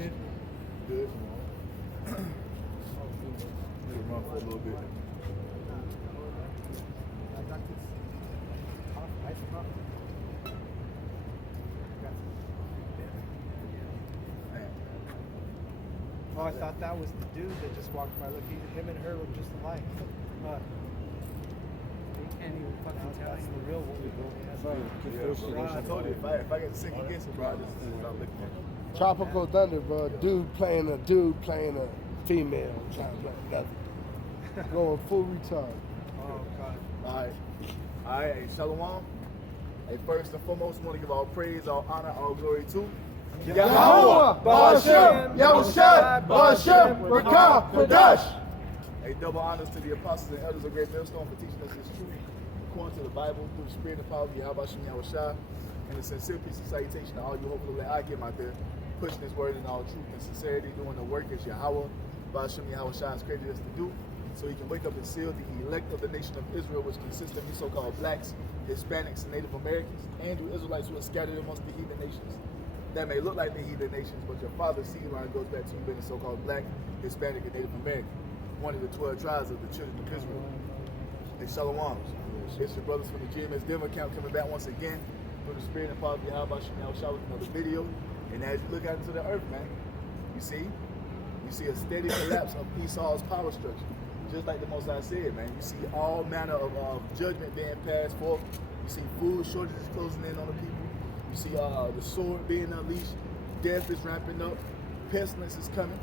good? Good. Need to run for a little bit. Oh, I thought that was the dude that just walked by. Look, him and her look just alike. He can't even fucking tell. That's the real one. Yeah, I told you, if I get sick against it, bro, I just stop looking at it. Tropical Thunder, bro. Dude playing a female. Trying to play nothing. Going full retard. Oh, God. All right, hey, Shalom. Hey, first and foremost, I want to give all praise, all honor, all glory to Yahweh, Ba'ashem, Yahushua, Ba'ashem, Rakah, Kadash. Hey, double honors to the apostles and elders of Great Millstone for teaching us this truth according to the Bible through the Spirit and power of Yahweh Yahushua, and a sincere peace and salutation to all you hopefully let I get out there, pushing His word in all truth and sincerity, doing the work as Yahweh Ba'ashem Yahushua has created us to do, so He can wake up and seal the elect of the nation of Israel, which consists of these so-called blacks, Hispanics, and Native Americans, and you Israelites who are scattered amongst the heathen nations. That may look like the heathen nations, but your father's seed line goes back to you being a so-called black, Hispanic, and Native American, one of the 12 tribes of the children of Israel. Hey, Shalom. It's your brothers from the GMS Denver camp coming back once again through the Spirit and power of Yahweh Yahushua with another video. And as you look out into the earth, man, you see a steady collapse of Esau's power structure. Just like the Most High said, man. You see all manner of judgment being passed forth. You see food shortages closing in on the people. You see the sword being unleashed, death is ramping up, pestilence is coming,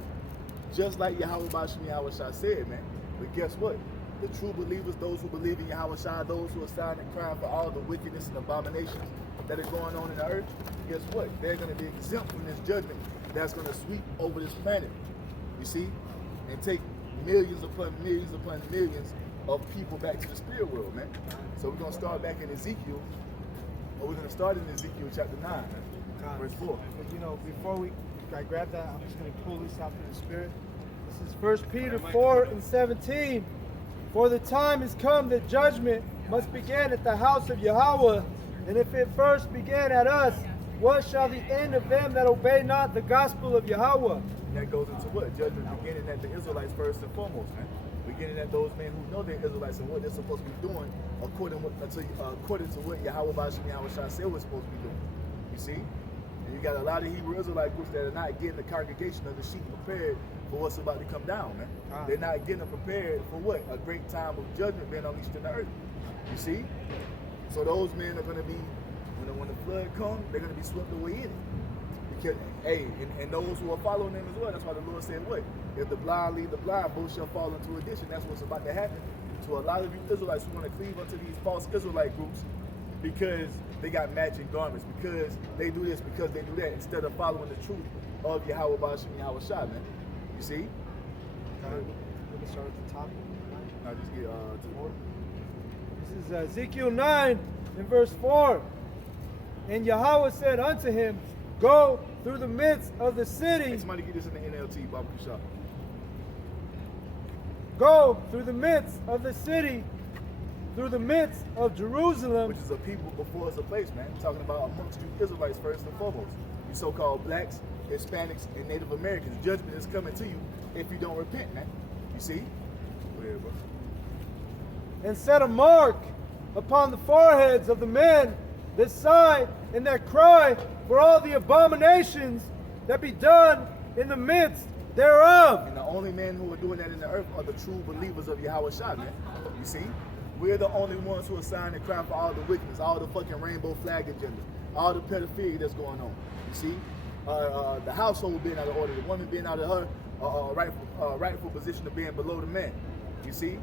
just like Yahweh Ba'ashem Yahushua said, man. But guess what? The true believers, those who believe in Yahushua, those who are silent and crying for all the wickedness and abominations that is going on in the earth, guess what? They're going to be exempt from this judgment that's going to sweep over this planet, you see, and take millions upon millions upon millions of people back to the spirit world, man. So we're going to start back in Ezekiel. Well, we're going to start in Ezekiel chapter 9, verse 4. But you know, before I grab that, I'm just going to pull this out through the Spirit. This is 1 Peter 4:17. For the time has come that judgment must begin at the house of Yahweh, and if it first began at us, what shall the end of them that obey not the gospel of Yahweh? And that goes into what? Judgment beginning at the Israelites first and foremost, man. Beginning at those men who know they're Israelites and what they're supposed to be doing according to what Yahweh Ba'ashem Yahushua said we're supposed to be doing. You see? And you got a lot of Hebrew Israelite groups that are not getting the congregation of the sheep prepared for what's about to come down, man. They're not getting them prepared for what? A great time of judgment being unleashed in the earth. You see? So those men are going to be, when the flood comes, they're going to be swept away in it. Because, hey, and those who are following them as well, that's why the Lord said what? If the blind lead the blind, both shall fall into a ditch, and that's what's about to happen to a lot of you Israelites who want to cleave unto these false Israelite groups because they got matching garments, because they do this, because they do that, instead of following the truth of Yahweh Ba'ashem Yahushua, man. You see? Let me start at the top. Now just get to the order. This is Ezekiel 9 and verse 4. And Yahweh said unto him, Go through the midst of the city. Hey, somebody get this in the NLT, barbecue shop. Go through the midst of the city, through the midst of Jerusalem. Which is a people before it's a place, man. I'm talking about amongst you Israelites first and foremost. You so-called blacks, Hispanics, and Native Americans. Judgment is coming to you if you don't repent, man. You see? Go ahead, bro. And set a mark upon the foreheads of the men that sigh and that cry for all the abominations that be done in the midst thereof. And the only men who are doing that in the earth are the true believers of Yahweh Shah, man. You see? We're the only ones who are sighing and crying for all the wickedness, all the fucking rainbow flag agenda, all the pedophilia that's going on. You see? The household being out of order, the woman being out of her rightful position of being below the man. You see?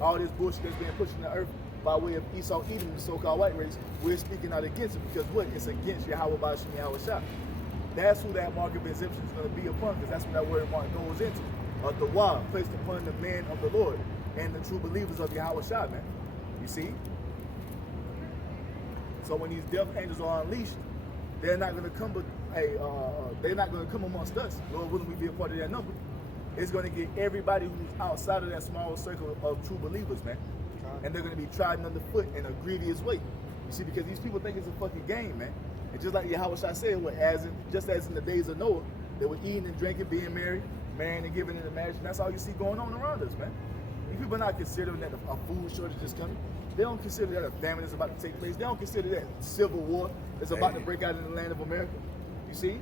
All this bullshit that's being pushed in the earth by way of Esau eating the so-called white race, we're speaking out against it because what? It's against Yahweh Ba'ashem Yahushua. That's who that mark of exemption is going to be upon, because that's what that word mark goes into. The wah placed upon the man of the Lord and the true believers of Yahweh Shah, man. You see? So when these death angels are unleashed, they're not going to come, but they're not going to come amongst us. Lord willing, we be a part of that number. It's going to get everybody who's outside of that small circle of true believers, man. And they're going to be trodden underfoot in a grievous way. You see, because these people think it's a fucking game, man. And just like Yahweh Shah said, just as in the days of Noah, They were eating and drinking, being married, marrying and giving into marriage. And that's all you see going on around us, man. These people are not considering that a food shortage is coming. They don't consider that a famine is about to take place. They don't consider that civil war is about to break out in the land of America. You see?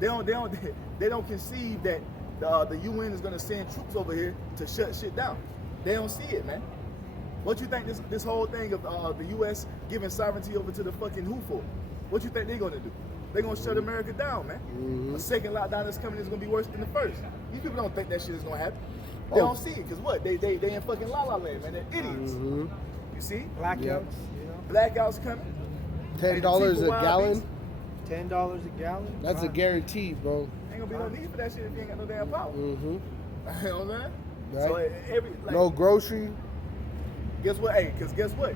They don't conceive that the UN is going to send troops over here to shut shit down. They don't see it, man. What you think this whole thing of the U.S. giving sovereignty over to the fucking who for? What you think they're going to do? They're going to shut America down, man. A second lockdown that's coming is going to be worse than the first. These people don't think that shit is going to happen. They don't see it, because what? They in fucking la-la land, man. They're idiots. You see? Blackouts, Yeah. you know. Blackouts coming. $10 a gallon. $10 a gallon. That's a Right. guarantee, bro. Ain't gonna be no need for that shit if you ain't got no damn power. You know what I'm saying? Right. So No grocery. Guess what? Hey, because guess what?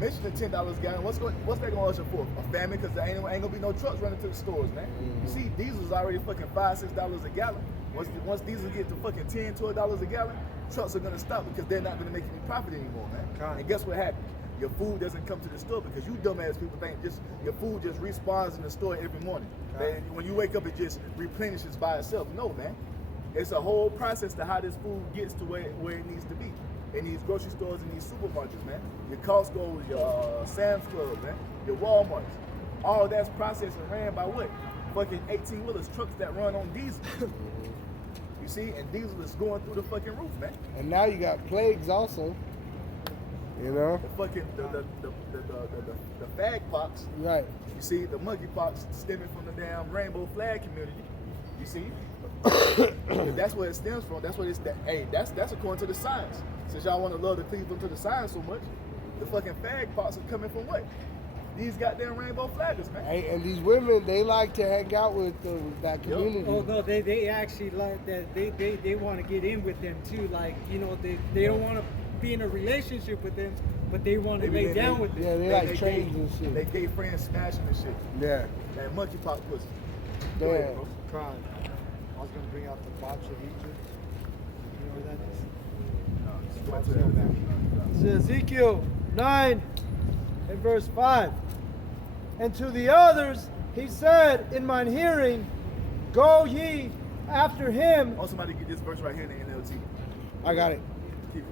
Mention the $10 a gallon. What's that gonna usher for? A famine? Because there ain't gonna be no trucks running to the stores, man. You see, diesel's already fucking $5-6 a gallon. Once diesel get to fucking $10-12 a gallon, trucks are gonna stop because they're not gonna make any profit anymore, man. And guess what happened? Your food doesn't come to the store because you dumbass people think your food just respawns in the store every morning. And when you wake up, it just replenishes by itself. No, man. It's a whole process to how this food gets to where it needs to be. In these grocery stores and these supermarkets, man. Your Costco, your Sam's Club, man. Your Walmarts. All that's processed and ran by what? Fucking 18-wheelers, trucks that run on diesel. You see? And diesel is going through the fucking roof, man. And now you got plagues also. You know? The fucking, the fag pox. Right. You see, the monkeypox stemming from the damn rainbow flag community. You see? That's where it stems from. That's what it's that. Hey, that's according to the science. Since y'all want to love the Cleveland to the science so much, the fucking fag pox are coming from what? These goddamn rainbow flaggers, man. Hey, and these women, they like to hang out with that community. Oh no, they actually like that. They want to get in with them too. Like, you know, they don't want to be in a relationship with them, but they want to lay down with them. Yeah, they like trains and shit. They gay friends smashing and shit. Yeah. That monkeypox pussy. Damn. Go ahead, bro. Crime. I was gonna bring out the botch of Egypt. You know where that is? Go back to that. It's Ezekiel 9 and verse 5. And to the others he said in mine hearing, go ye after him. Oh, somebody get this verse right here in the NLT. I got it.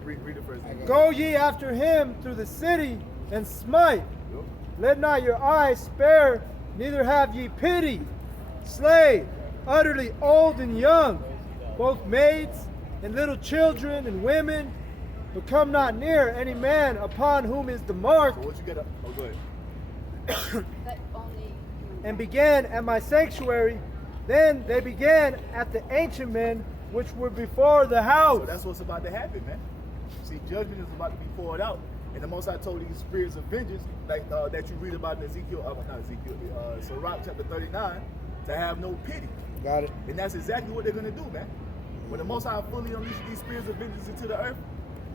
Read it first. Go ye after him through the city and smite. Yep. Let not your eyes spare, neither have ye pity. Slay utterly old and young, both maids and little children and women, but come not near any man upon whom is the mark. So what you get up? Oh, go ahead. And began at my sanctuary. Then they began at the ancient men which were before the house. So that's what's about to happen, man. See, judgment is about to be poured out. And the Most High told these spirits of vengeance, like that you read about in Ezekiel, not Ezekiel, Sirach chapter 39, to have no pity. Got it. And that's exactly what they're going to do, man. When the Most High fully unleashes these spirits of vengeance into the earth,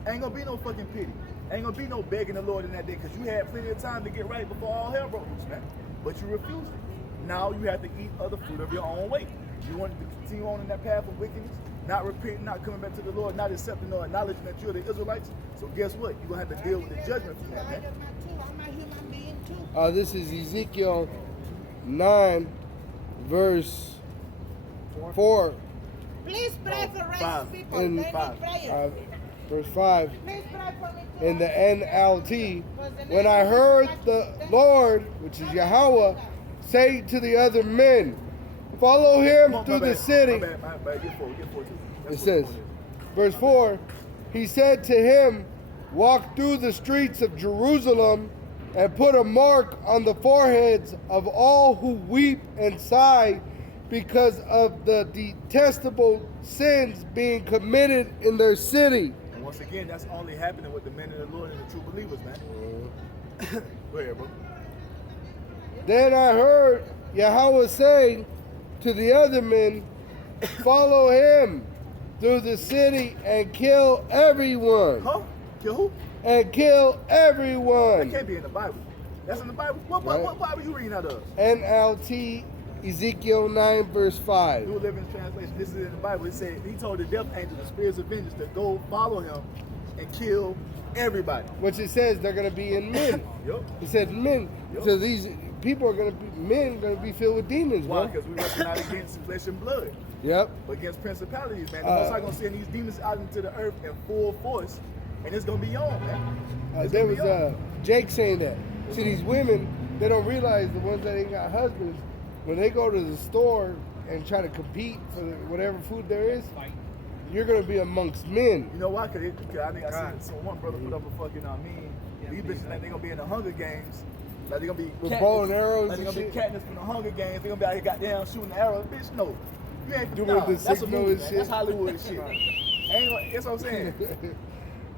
ain't going to be no fucking pity. Ain't going to be no begging the Lord in that day, because you had plenty of time to get right before all hell broke loose, man. But you refused it. Now you have to eat of the fruit of your own weight. You want to continue on in that path of wickedness, not repenting, not coming back to the Lord, not accepting or acknowledging that you're the Israelites. So guess what? You're going to have to deal with the judgment from that, man. I'm a human being too. This is Ezekiel 9, verse 4. Please pray for righteous Five. people. In They need prayer. Verse 5. Please pray for me too. In the NLT, when I heard the Lord, which is Yahweh, say to the other men, follow him Come on, through my the bad, city. My bad. Get forward too. It That's says, what the point verse 4, he said to him, walk through the streets of Jerusalem and put a mark on the foreheads of all who weep and sigh because of the detestable sins being committed in their city. is. And once again, that's only happening with the men of the Lord and the true believers, man. Go ahead, bro. Then I heard Yahweh say to the other men, follow him through the city and kill everyone. Huh? Kill who? And kill That everyone. can't be in the Bible. That's in the Bible. What Bible you reading out of? NLT Ezekiel 9 verse 5. New Living Translation. This is in the Bible. It said he told the death angel, the spirits of vengeance, to go follow him and kill everybody. Which it says they're going to be in men. Yup. It said men. Yep. So these people are gonna be men gonna be filled with demons, Why? bro. Because we wrestle not against flesh and blood, Yep. but against principalities, man. The Most High gonna send these demons out into the earth in full force, and it's gonna be on, man. It's There gonna was be on. Jake saying that. See, these women, they don't realize the ones that ain't got husbands, when they go to the store and try to compete for whatever food there is, you're gonna be amongst men. You know why? Cause I think I seen one brother put up a fucking these bitches like they gonna be in the Hunger Games. Like they gonna be With bow and arrows Like they and gonna be shit. Katniss from the Hunger Games. They gonna be out here goddamn shooting the arrows. Bitch, no. You ain't Doing nah, the that's a signal movie, and man. shit. That's Hollywood shit. Ain't gonna, that's what I'm saying.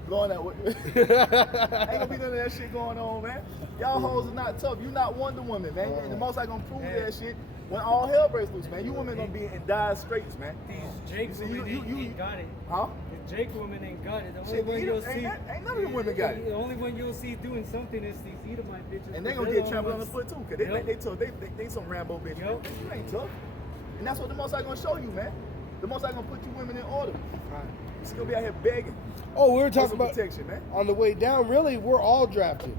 Going that way. Ain't gonna be none of that shit going on, man. Y'all hoes are not tough. You not Wonder Woman, man. And the most I gonna prove that shit when all hell breaks loose, man. You women gonna be in dire straits, man. These Jake women ain't got it. Huh? The Jake women ain't got it. The only Shit, one you'll see. ain't none of the women got it. The only one you'll see doing something is these Edomite bitches. And they but gonna they're get the trampled only underfoot ones- too, cause Yep. they tough. They some Rambo bitches. Yep. You ain't tough. And that's what the Most High gonna show you, man. The Most High gonna put you women in order. You're gonna be out here begging. Oh, we were for talking some about protection, man. on the way down. Really, we're all drafted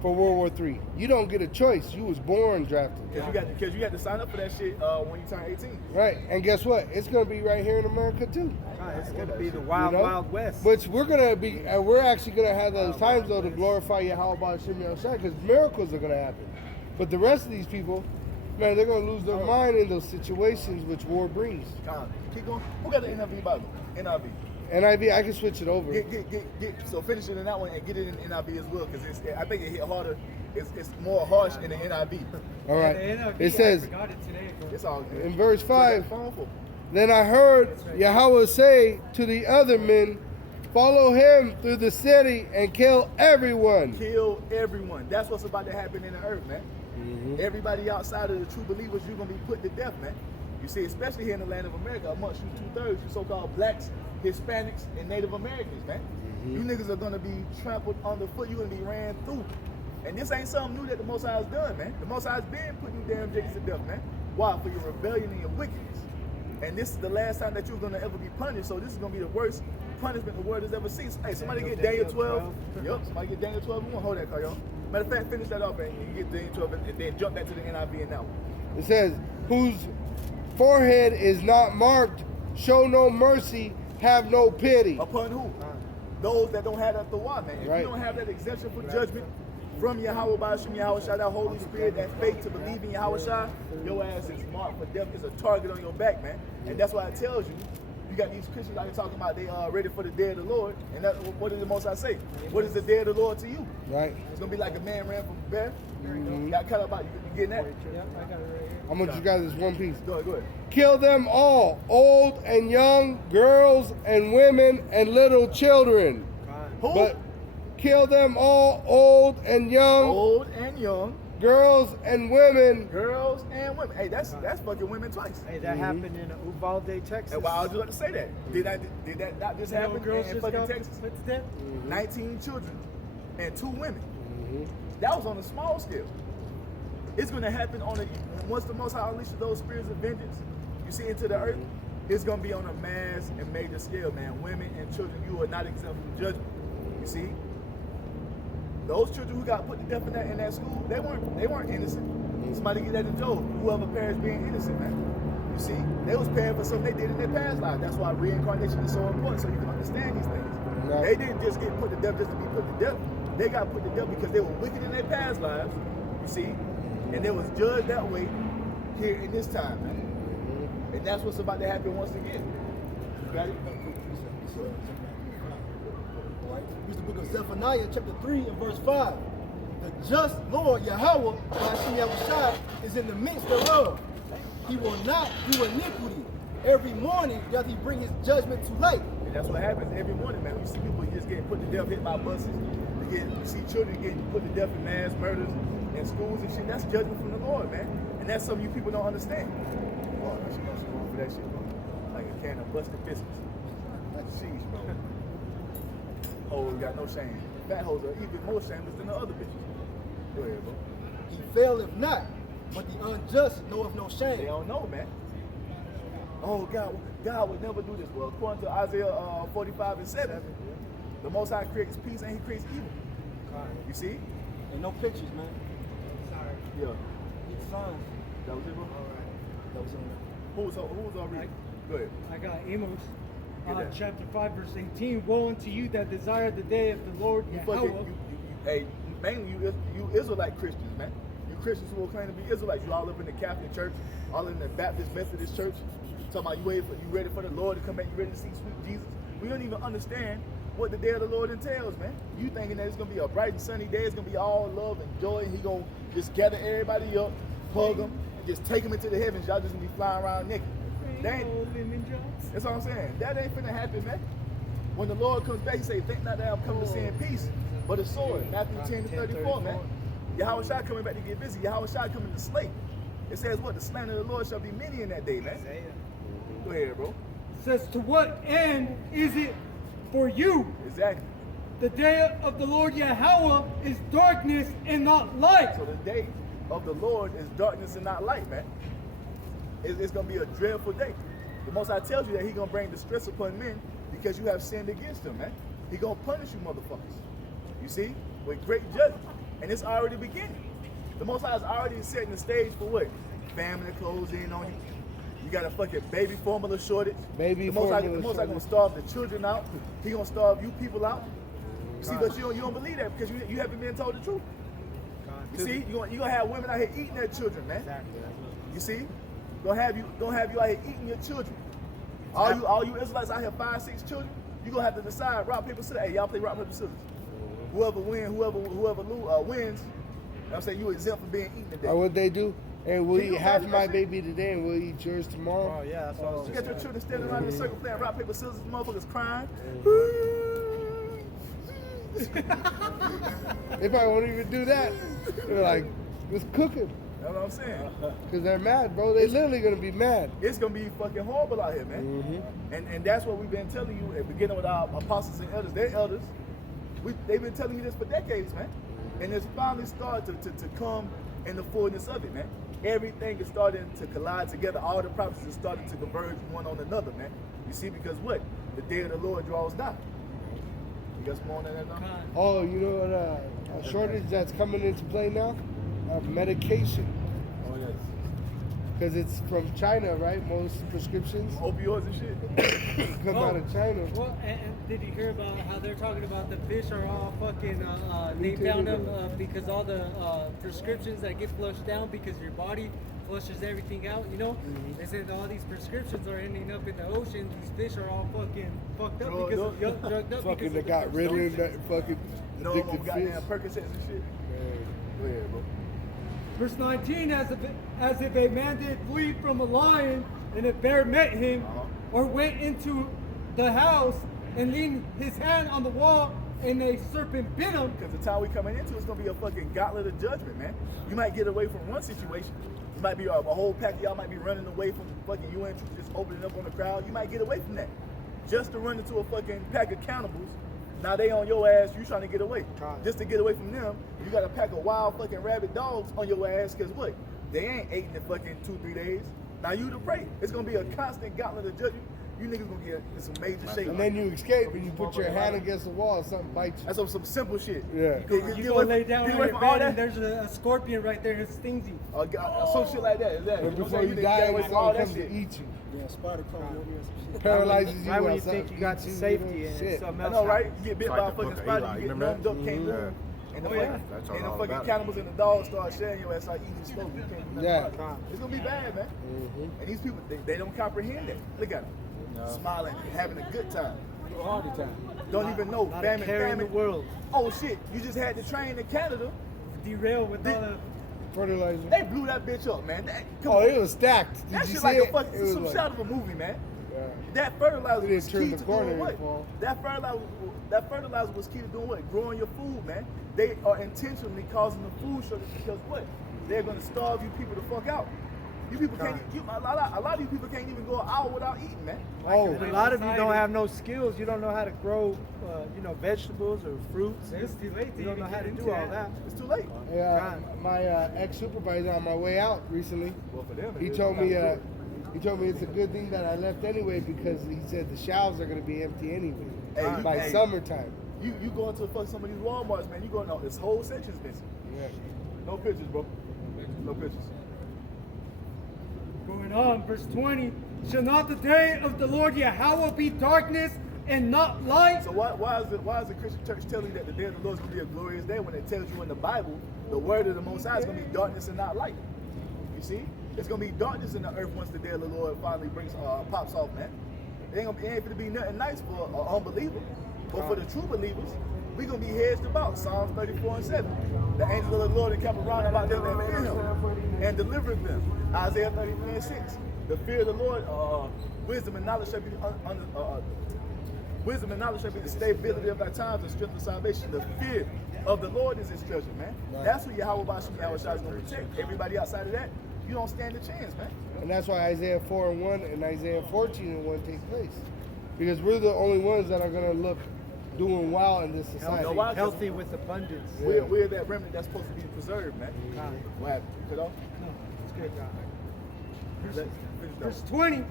for World War III. You don't get a choice. You was born drafted. Cause you got to sign up for that shit when you turn 18. Right, and guess what? It's gonna be right here in America too. It's gonna be the wild, You know? wild west. Which we're gonna be, we're actually gonna have those times though to glorify Yahweh Shem Yahushua, because miracles are gonna happen. But the rest of these people, man, they're gonna lose their mind in those situations which war brings. Keep going. Who got the NIV Bible? NIV. NIV, I can switch it over. So finish it in that one and get it in NIV as well, because I think it hit harder. It's more harsh in the NIV. All right. The NIV, It says I forgot it today, bro. It's all good. in verse 5, Phone for. then I heard Yahweh say to the other men, follow him through the city and kill everyone. Kill everyone. That's what's about to happen in the earth, man. Everybody outside of the true believers, you're gonna be put to death, man. You see, especially here in the land of America, amongst you 2/3, you so-called blacks, Hispanics, and Native Americans, man. You niggas are gonna be trampled underfoot. You're gonna be ran through. And this ain't something new that the Most High has done, man. The Most High has been putting you damn Jacob to death, man. Why? For your rebellion and your wickedness. And this is the last time that you're gonna ever be punished. So this is gonna be the worst punishment the world has ever seen. Hey, somebody get Daniel 12. Yup, somebody get Daniel 12. We won't hold that, y'all. Matter of fact, finish that off and you get Daniel 12 and then jump back to the NIV and now. It says, whose forehead is not marked, show no mercy, have no pity. Upon who? Those that don't have that Thawah, man. If Right. you don't have that exemption for judgment from Yahweh Ba'ashim Yahweh Shai, that Holy Spirit, that faith to believe in Yahweh Shai, your ass is marked for death. It's a target on your back, man. And that's why it tells you, you got these Christians out here talking about they are ready for the day of the Lord. And that, what does the Most High say? What is the day of the Lord to you? Right. It's going to be like a man ran from a bear. Got cut up out. You getting that? Yep, I got it right here. I'm gonna you guys this one piece. Go ahead. Kill them all, old and young, girls and women and little children. Who? But kill them all, old and young, Old and young, girls and women. girls and women. Hey, that's fucking women twice. Hey, that happened in Uvalde, Texas. And why I was just about to say that. Did that not just You know, happen girls in just fucking got Texas? put to death. 19 children and 2 women. That was on a small scale. It's going to happen on a, once the Most High unleashes those spirits of vengeance, you see, into the earth, it's going to be on a mass and major scale, man. Women and children, you are not exempt from judgment. You see? Those children who got put to death in that school, they weren't innocent. Somebody get that in Job. Whoever perished being innocent, man. You see? They was paying for something they did in their past life. That's why reincarnation is so important, so you can understand these things. Right. They didn't just get put to death just to be put to death. They got put to death because they were wicked in their past lives, you see? And they was judged that way here in this time, man. And that's what's about to happen once again. You got it? Read the book of Zephaniah, chapter 3 and verse 5. The just Lord Yahweh, Ba'ashim Yahushua, is in the midst thereof. He will not do iniquity. Every morning doth he bring his judgment to light. And that's what happens every morning, man. We see people just getting put to death, hit by buses. You see children getting put to death in mass murders in schools and shit. That's judgment from the Lord, man. And that's something you people don't understand. Oh, that's going for that shit, bro. Like a can of busted biscuits. Sheesh, bro. Hoes got no shame. Fat hoes are even more shameless than the other bitches. Go ahead, bro. He faileth not, but the unjust knoweth no They shame. don't know, man. Oh, God would never do this. Well, according to Isaiah 45 and 7, the Most High creates peace and he creates evil. You see? And no pictures, man. Yeah. Psalms. That was it, bro? That was on Who was on reading? Go ahead. I got Amos, Get that. chapter 5, verse 18. Woe unto you that desire the day of the Lord You Yahweh. fucking, hey, mainly you Israelite Christians, man. You Christians who will claim to be Israelites. You all up in the Catholic Church, all in the Baptist Methodist Church. Talking about you ready for the Lord to come back, you ready to see sweet Jesus. We don't even understand what the day of the Lord entails, man. You thinking that it's gonna be a bright and sunny day, it's gonna be all love and joy, and he gonna just gather everybody up, hug them, and just take them into the heavens. Y'all just gonna be flying around naked. That ain't, that's what I'm saying. That ain't finna happen, man. When the Lord comes back, he say, think not that I'm coming to send peace, but a sword. Matthew 10:34, man. Yahweh Shai coming back to get busy. Yahweh Shai coming to slay. It says what? The slander of the Lord shall be many in that day, man. Go ahead, bro. Says, to what end is it for you? Exactly. The day of the Lord Yahweh is darkness and not light. So the day of the Lord is darkness and not light, man. It's going to be a dreadful day. The Most High tells you that he's going to bring distress upon men because you have sinned against him, man. He's going to punish you motherfuckers. You see? With great judgment. And it's already beginning. The Most High is already setting the stage for what? Family close in on you. You got a fucking baby formula shortage. The Most High going to starve the children out. He going to starve you people out. You see, but you don't believe that because you haven't been told the truth. You see, you're going to have women out here eating their children, man. You see? Gonna have you out here eating your children. All you Israelites out here, 5, 6 children, you gonna have to decide rock, paper, scissors. Hey, y'all play rock, paper, scissors. Whoever wins, you know what I'm saying, you exempt from being eaten today. What they do? And we'll eat half my baby today and we'll eat yours tomorrow. Oh yeah, that's what I was You just got your children standing around in a circle playing rock, paper, scissors, motherfuckers crying. They probably won't even do that. They're like, it's cooking. That's what I'm saying. Because they're mad, bro. They're literally going to be mad. It's gonna be fucking horrible out here, man. And that's what we've been telling you at the beginning with our apostles and elders. They're elders. They've been telling you this for decades, man. And it's finally started to come in the fullness of it, man. Everything is starting to collide together. All the prophecies are starting to converge one on another, man. You see, because what? The day of the Lord draws nigh. You got some more on that now? Oh, you know what? A shortage that's coming into play now? Medication. Oh, yes. Because it's from China, right? Most prescriptions Opioids and shit. come out of China. Well, and did you hear about how they're talking about the fish are all fucking, they found them because all the prescriptions that get flushed down because your body flushes everything out, you know? They said all these prescriptions are ending up in the ocean. These fish are all fucking fucked up drugged up. Fucking they got rid of that fucking No, addicted fish. goddamn Percocets and shit. Go ahead, bro. Verse 19, as if a man did flee from a lion, and a bear met him, or went into the house and leaned his hand on the wall, and a serpent bit him. Because the time we coming into it's gonna be a fucking gauntlet of judgment, man. You might get away from one situation. You might be a whole pack of y'all might be running away from fucking UN troops just opening up on the crowd. You might get away from that. Just to run into a fucking pack of cannibals. Now they on your ass, you trying to get away. Just to get away from them, you got a pack of wild fucking rabid dogs on your ass, cause what? They ain't ate in fucking 2-3 days. Now you the prey. It's gonna be a constant gauntlet of judgment. You niggas gonna get in some major shape. And then you escape and you put your hand against the wall and something bites you. That's some simple shit. Yeah. You go lay down on your bed and there's a scorpion right there that stings you. Some shit like that. Exactly. And before you get die, away from all someone that comes to shit. eat you. Yeah, spider crawling over here, some shit. Paralyzes you. Right when you outside, think you got eats to you, safety and shit. something I else know, right? happens. You get bit It's by a like the fucking book of spider, Eli. you get Remember numbed that? up, can't move. And the fucking, That's and the all fucking about it. cannibals and the dogs start sharing your ass like eating slowly. You can't do nothing Yeah. about it. It's gonna be bad, man. And these people, they don't comprehend that. Look at them. Smiling, having a good time. Party time. Don't even know. Not a care in the world. Oh shit, you just had the train in Canada. Derail with all the... Fertilizer. They blew that bitch up, man. Come Oh, on. it was stacked. Did That you shit see like it? a fucking, It was some like- shot of a movie, man. Yeah. That fertilizer It was didn't turn key the to corner doing what? and fall. That fertilizer was key to doing what? Growing your food, man. They are intentionally causing the food shortage because what? They're gonna starve you people the fuck out. You people can't. A lot of you people can't even go an hour without eating, man. Oh, And a lot of you don't have no skills. You don't know how to grow, vegetables or fruits. It's too late to You don't know even how get to into do all that. that. It's too late. yeah. My ex-supervisor on my way out recently, Well, for them, he told me it's a good thing that I left anyway because he said the shelves are gonna be empty anyway by summertime. You going to fuck some of these Walmarts, man. You going to this whole section's missing. Yeah. No pictures, bro. No pictures. Going on, verse 20. Shall not the day of the Lord Yahweh be darkness and not light? So why is the Christian church telling you that the day of the Lord is going to be a glorious day when it tells you in the Bible the word of the Most High is going to be darkness and not light? You see? It's going to be darkness in the earth once the day of the Lord finally pops off, man. It ain't going to be nothing nice for an unbeliever. But for the true believers, we're going to be hedged about. Psalms 34 and 7. The angel of the Lord encamped around about them that fear him and delivered them. Isaiah 33 and 6. The fear of the Lord, wisdom and knowledge shall be the stability of thy times and strength of salvation. The fear of the Lord is his treasure, man. Right. That's who Yahweh Bashim Yahweh is going to protect. Everybody outside of that, you don't stand a chance, man. And that's why Isaiah 4 and 1 and Isaiah 14 and 1 take place. Because we're the only ones that are going to look doing well in this society. Healthy with abundance. We're that remnant that's supposed to be preserved, man. What happened? Cut off? No, it's good, God. Verse 20.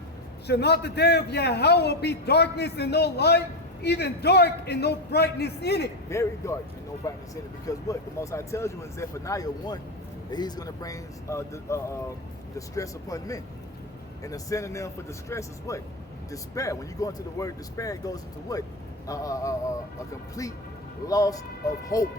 Shall not the day of Yahweh be darkness and no light, even dark and no brightness in it? Very dark and no brightness in it. Because what? The Most High tells you in Zephaniah 1 that he's going to bring distress upon men. And the synonym for distress is what? Despair. When you go into the word despair, it goes into what? A complete loss of hope.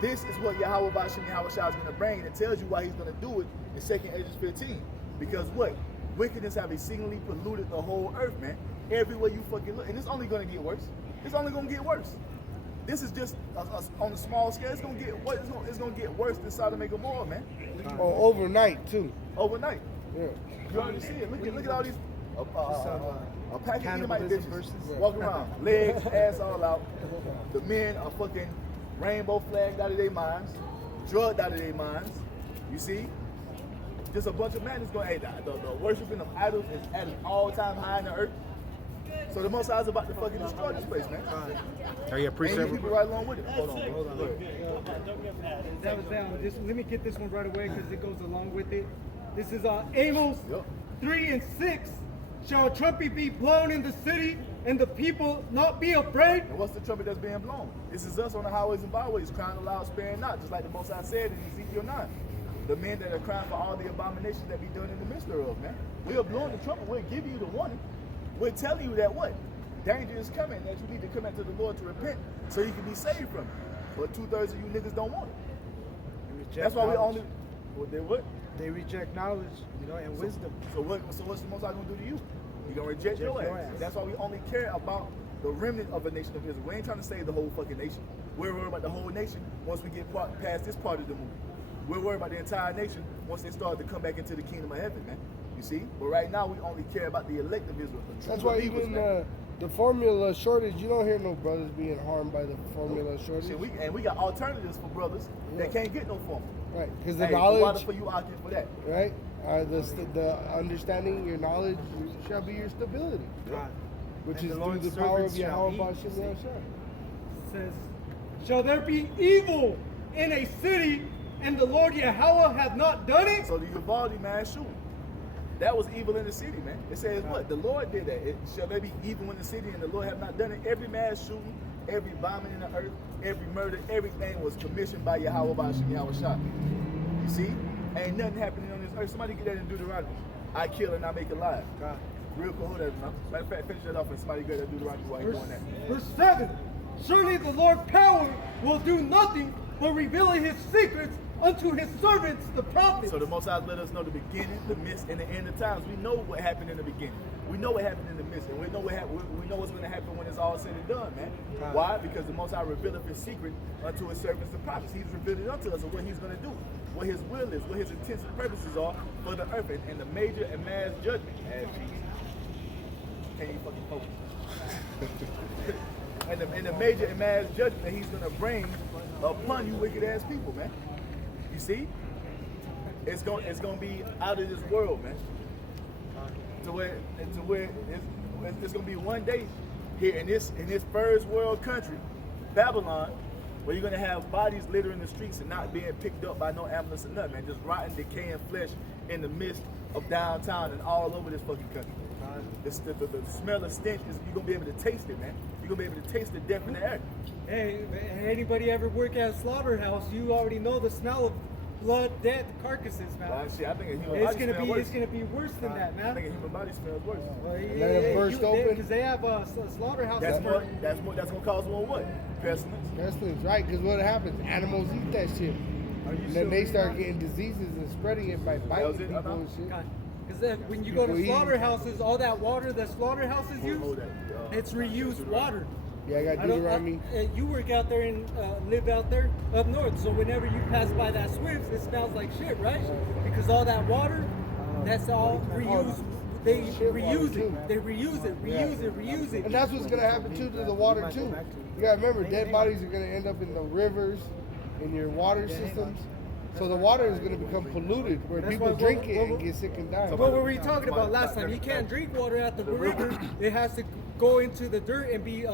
This is what Yahweh Bashim Yahweh Shah is going to bring. It tells you why he's going to do it in 2 Edges 15. Because what? Wickedness have exceedingly polluted the whole earth, man. Everywhere you fucking look. And it's only going to get worse. It's only going to get worse. This is just on a small scale. It's going to get what? It's going to get worse than Sodom and Gomorrah, man. Oh, overnight, too. Overnight. Yeah. You already see it. Look at all these a pack of Edomite cannibalism bitches walking around, legs, ass all out. The men are fucking rainbow flagged out of their minds, drugged out of their minds. You see? Just a bunch of madness going, hey, the worshiping of idols is at an all-time high in the earth. So the Most High is about to fucking destroy this place, man. Oh yeah, appreciate And you people right along with it. Hold on. That was down. Let me get this one right away because it goes along with it. This is Amos 3 and 6. Shall a trumpet be blown in the city and the people not be afraid? And what's the trumpet that's being blown? This is us on the highways and byways crying aloud, sparing not, just like the Most High said in Ezekiel 9. The men that are crying for all the abominations that be done in the midst thereof, man. We are blowing the trumpet. We're giving you the warning. We're telling you that what? Danger is coming, that you need to come back to the Lord to repent so you can be saved from it. But 2/3 of you niggas don't want it. That's why we only... What? They reject knowledge, and wisdom. So what's the Most High going to do to you? He's going to reject your ass. That's why we only care about the remnant of the nation of Israel. We ain't trying to save the whole fucking nation. We're worried about the whole nation once we get past this part of the movie. We're worried about the entire nation once they start to come back into the kingdom of heaven, man. You see? But right now, we only care about the elect of Israel. That's why even the formula shortage, you don't hear no brothers being harmed by the formula shortage. See, we got alternatives for brothers that can't get no formula. Right, because the The knowledge, water for you out there for that. right? The understanding, your knowledge shall be your stability, which And is the through Lord's the power of servants shall Yahweh eat, Bashim see? Yahshua. Says, shall there be evil in a city and the Lord Yahweh have not done it? So the Uvalde man shooting. That was evil in the city, man. It says what? The Lord did that. Shall there be evil in the city and the Lord have not done it? Every mass shooting, every bombing in the earth, every murder, everything was commissioned by Yahweh Bashim Yahweh Shah. You see? Ain't nothing happening on this earth. Somebody get that in Deuteronomy. I kill and I make alive. God. Real cool. Hold that, man. Matter of fact, finish that off and somebody get that Deuteronomy while he's doing that. Verse 7. Surely the Lord power will do nothing but revealing his secrets unto his servants, the prophets. So the Most High let us know the beginning, the midst, and the end of times. We know what happened in the beginning. We know what happened in the midst, and we know what's going to happen when it's all said and done, man. Why? Because the Most High revealeth his secret unto his servants, the prophets. He's revealed it unto us of what he's going to do, what his will is, what his intents and purposes are for the earth, and the major and mass judgment. Can't even fucking focus. and the major and mass judgment that he's going to bring upon you wicked ass people, man. You see? It's going to be out of this world, man. To where it's going to be one day here in this first world country, Babylon, where you're going to have bodies littering the streets and not being picked up by no ambulance or nothing, man. Just rotten, decaying flesh in the midst of downtown and all over this fucking country. The smell of stench is, you're going to be able to taste it, man. You're going to be able to taste the death in the air. Hey, anybody ever work at a slaughterhouse, you already know the smell of blood, dead carcasses, man. Shit, I think a human It's body gonna smells be worse. it's gonna be worse than that, I think a man. human body smells worse. Well, let it burst open. because they have slaughterhouses. That's gonna cause more what? Pestilence. Pestilence, right? Because what happens? Animals eat that shit. And then they start getting diseases and spreading it by biting people and shit. Because when you go to slaughterhouses, all that water that slaughterhouses use, it's reused water. Yeah, I got Deuteronomy. You work out there and live out there up north, so whenever you pass by that Swift, it smells like shit, right? Because all that water, that's all reused. They reuse it. They reuse it. And that's what's gonna happen too to the water too. You gotta remember, dead bodies are gonna end up in the rivers, in your water systems. So the water is gonna become polluted, where people drink it and get sick and die. What were we talking about last time? You can't drink water at the river. It has to go into the dirt and be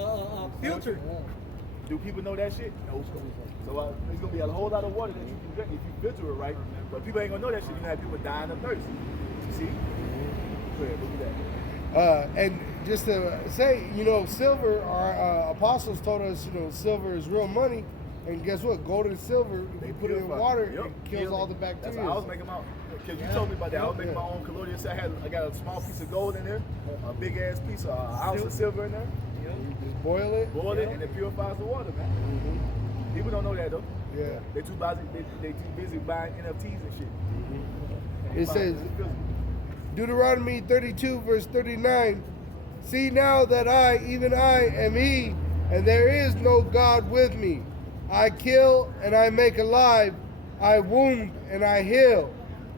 filtered. Do people know that shit? No. So there's gonna be a whole lot of water that you can drink if you filter it right. But people ain't gonna know that shit. You're gonna have people dying of thirst. You see? Go ahead, look at that. And just to say, silver, our apostles told us, silver is real money. And guess what? Gold and silver, they put it in water, Yep. it kills all the That's bacteria. how I was making my, because you told me about that. I was making my own colloidal. I got a small piece of gold in there, a big ass piece of ounce of silver in there. You just boil it. And it purifies the water, man. People don't know that though. Yeah. They too busy buying NFTs and shit. It says, Deuteronomy 32, verse 39, see now that I, even I, am he, and there is no God with me. I kill and I make alive, I wound and I heal.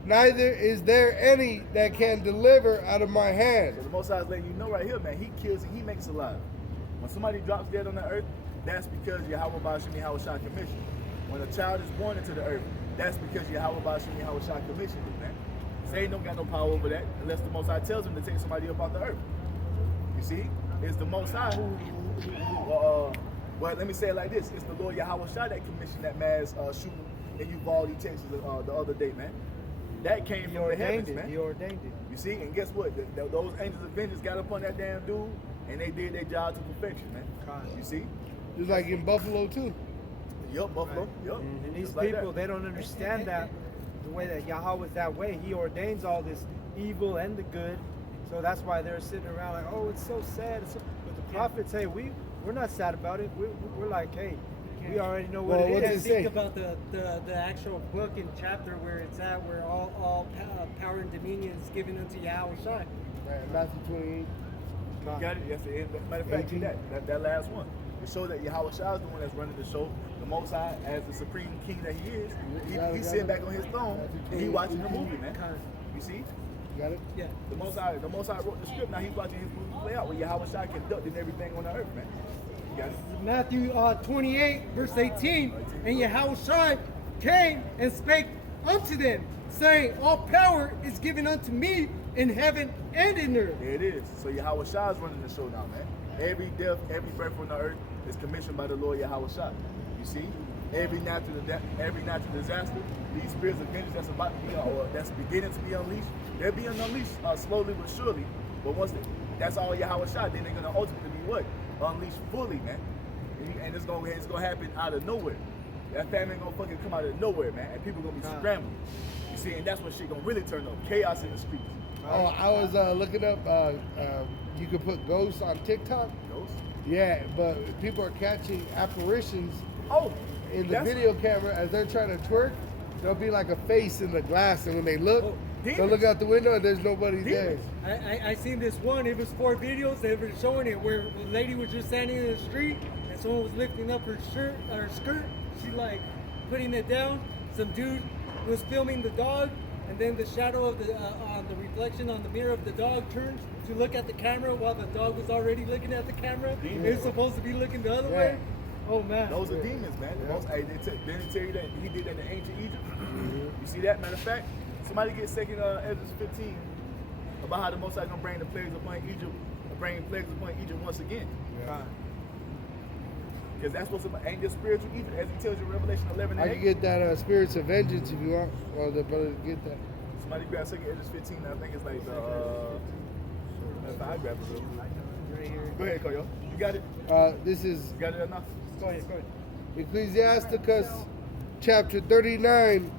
Neither is there any that can deliver out of my hand. So the Most High is letting you know right here, man, he kills and he makes alive. When somebody drops dead on the earth, that's because Yahweh Ba'ashim Yahweh Shah commissioned. When a child is born into the earth, that's because Yahweh Ba'ashim Yahweh Shah commissioned it, man. Satan don't got no power over that unless the Most High tells him to take somebody up off the earth. You see? It's the Most High well, let me say it like this. It's the Lord Yahweh Shah that commissioned that mass shooting in Uvalde, Texas the other day, man. That came from the heavens, man. He ordained it. You see? And guess what? Those angels of vengeance got up on that damn dude, and they did their job to perfection, man. You see? Just like in Buffalo too. Yup, Buffalo. Yup. And these Just like people, that. they don't understand that the way that Yahweh is that way. He ordains all this evil and the good. So that's why they're sitting around like, oh, it's so sad. But the prophets, hey, we're not sad about it. We're like, hey, we already know what it is. Think about the actual book and chapter where it's at, where all power and dominion is given unto Yahweh Shai. Right, Matthew 28. You got it? Yes, matter of fact, do that last one. It shows that Yahweh Shah is the one that's running the show. The Most High, as the supreme king that he is, he's sitting back on his throne and he watching the movie, man. You see? Got it? Yeah. The Most High wrote the script. Now he's watching his movie play out. Where Yahweh Shah conducting everything on the earth, man. You got it? Matthew 28, verse 18. And Yahweh Shai came and spake unto them, saying, all power is given unto me in heaven and in earth. There it is. So Yahweh Shah is running the show now, man. Every death, every breath on the earth is commissioned by the Lord Yahweh Shah. You see? Every natural disaster, these spirits of vengeance that's about to be or that's beginning to be unleashed, they're being unleashed slowly but surely. But once that's all Yahweh Shah, then they're gonna ultimately be what? Unleashed fully, man. And it's gonna happen out of nowhere. That famine gonna fucking come out of nowhere, man. And people gonna be scrambling. You see, and that's when shit gonna really turn up. Chaos in the streets. Oh, I was looking up. You could put ghosts on TikTok. Ghosts? Yeah, but people are catching apparitions Oh, in the video camera as they're trying to twerk. There'll be like a face in the glass, and when they look, they'll look out the window and there's nobody there. I seen this one. It was 4 videos. They were showing it where the lady was just standing in the street and someone was lifting up her shirt or her skirt. She like putting it down. Some dude was filming the dog, and then the shadow of the on the reflection on the mirror of the dog turns to look at the camera while the dog was already looking at the camera. It was supposed to be looking the other way. Oh man. Those are demons, man. Didn't they tell you that he did that in ancient Egypt? You see that? Matter of fact, somebody get 2 Ezra 15 about how the Most High gonna bring the plagues upon Egypt, once again. Because that's what's ain't just spiritual Egypt, as it tells you in Revelation 11 and 8. I can get that spirits of vengeance if you want. Or the brother get that. Somebody grab 2 Ezra 15. I think it's like the. I grab it. Right here. Go ahead, Koyo. You got it. This is. You got it enough. Go ahead. Ecclesiasticus chapter 39,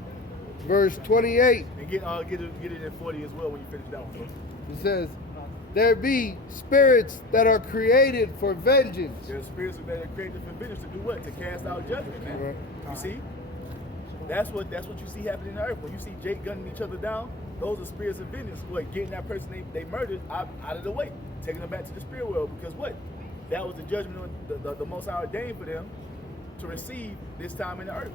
verse 28. And get it in 40 as well when you finish that one, bro. It says, there be spirits that are created for vengeance. There's spirits that are created for vengeance to do what? To cast out judgment, man. Right. You see? That's what you see happening on earth. When you see Jake gunning each other down, those are spirits of vengeance. What? Getting that person they murdered out of the way, taking them back to the spirit world. Because what? That was the judgment the Most High ordained for them to receive this time in the earth.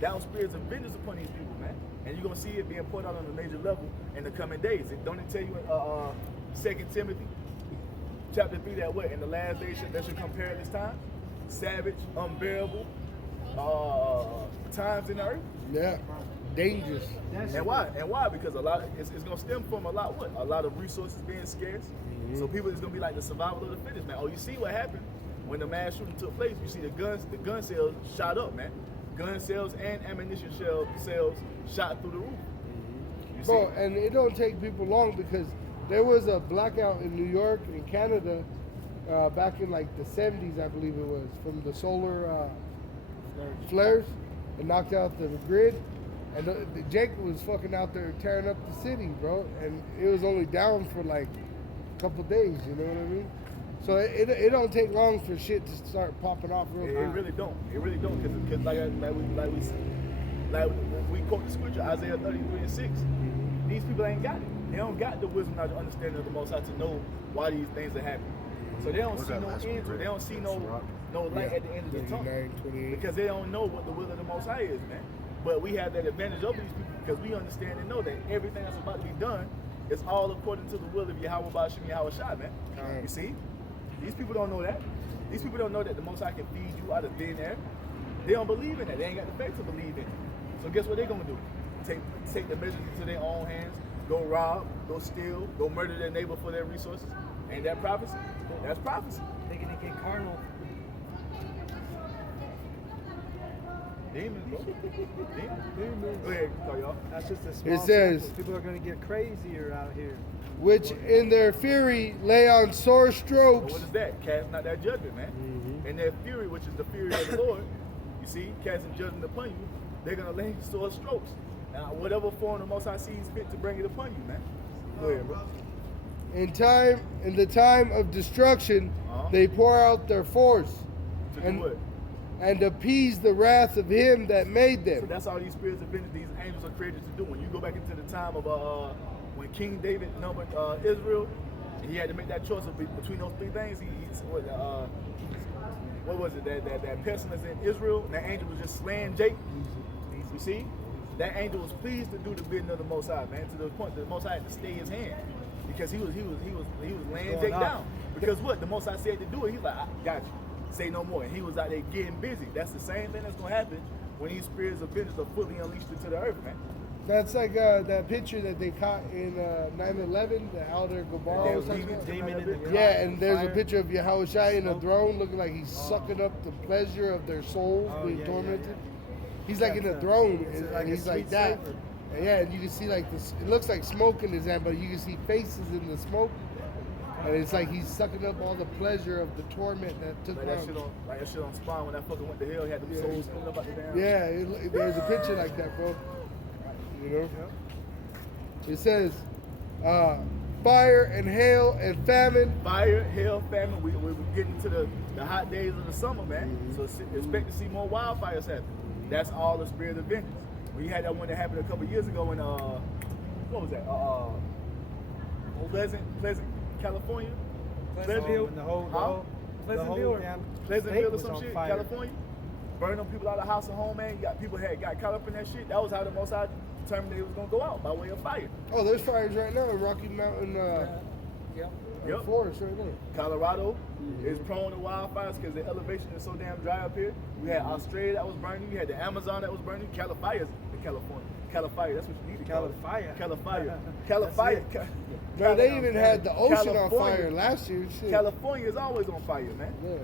That was spirits of vengeance upon these people, man. And you're gonna see it being poured out on a major level in the coming days. Don't it tell you in 2 Timothy chapter 3 that what? In the last days that should come perilous time, savage, unbearable times in the earth. Yeah. Dangerous. And why? Because it's gonna stem from a lot of resources being scarce. Mm-hmm. So people is gonna be like the survival of the fittest, man. Oh, you see what happened when the mass shooting took place? You see the gun sales shot up, man. Gun sales and ammunition sales shot through the roof. You see? Bro, and it don't take people long because there was a blackout in New York and Canada back in like the 70s, I believe it was, from the solar flares. It knocked out the grid. And the Jake was fucking out there tearing up the city, bro. And it was only down for like a couple days, you know what I mean? So it don't take long for shit to start popping off real quick. It really don't. It really don't. Because like we quote the scripture, Isaiah 33:6. These people ain't got it. They don't got the wisdom or the understanding of the Most High to know why these things are happening. So they don't see no end to it. They don't see no light at the end of the tunnel. Because they don't know what the will of the Most High is, man. But we have that advantage over these people because we understand and know that everything that's about to be done is all according to the will of Yahweh Bashim Yahweh Shai, man. You see? These people don't know that. These people don't know that the Most High can feed you out of thin air. They don't believe in that. They ain't got the faith to believe in it. So guess what they're going to do? Take the measures into their own hands, go rob, go steal, go murder their neighbor for their resources. Ain't that prophecy? That's prophecy. They're gonna get carnal. Demons, bro. Demons. Go ahead, y'all. That's just a small It says, sample. People are going to get crazier out here. which in their fury lay on sore So strokes. what is that? Casting out that judgment, man. And their fury, which is the fury of the Lord, you see, casting judgment upon you, they're going to lay sore strokes. Now, whatever form the Most High sees fit to bring it upon you, man. Go ahead, bro. In the time of destruction, they pour out their force To do what? and appease the wrath of him that made So them. that's all these spirits of vengeance, these angels are created to do. When you go back into the time of when King David numbered Israel, and he had to make that choice between those three things. What was it? That pestilence in Israel, and that angel was just slaying Jake. You see, that angel was pleased to do the bidding of the Most High, man. To the point that the Most High had to stay his hand because he was laying Jake down. Because what the Most High said to do it, he's like, I got you. Say no more. And he was out there getting busy. That's the same thing that's gonna happen when these spirits of vengeance are fully unleashed into the earth, man. That's like that picture that they caught in 9/11, the Elder Gabal. Demon in the Yeah, and there's a fire. picture of Yahweh Shai in a throne looking like he's sucking up the pleasure of their souls being tormented. He's like in a throne, and he's like that. And yeah, and you can see like this. It looks like smoke in his hand, but you can see faces in the smoke. And it's like he's sucking up all the pleasure of the torment that took Like that shit on Spawn when that fucker went to hell, he had the souls coming up out the damn. Yeah, there's a picture like that, bro. You know? It says, fire and hail and famine. Fire, hail, famine. We're getting into the hot days of the summer, man. So expect to see more wildfires happen. That's all the spirit of vengeance. When you had that one that happened a couple years ago in what was that? Pleasant, California. Pleasantville. The whole Pleasantville. damn Pleasantville state or was some on shit, fire. California. Burning them people out of house and home, man. People got caught up in that shit. That was how the Most High determined they was gonna go out by way of fire. Oh, there's fires right now in Rocky Mountain Yep. forest right there. Colorado is prone to wildfires because the elevation is so damn dry up here. You had Australia that was burning. You had the Amazon that was burning. California, that's what you need to call it. California. No, they even had the ocean on California. fire last year. Shit. California is always on fire, man. Yeah.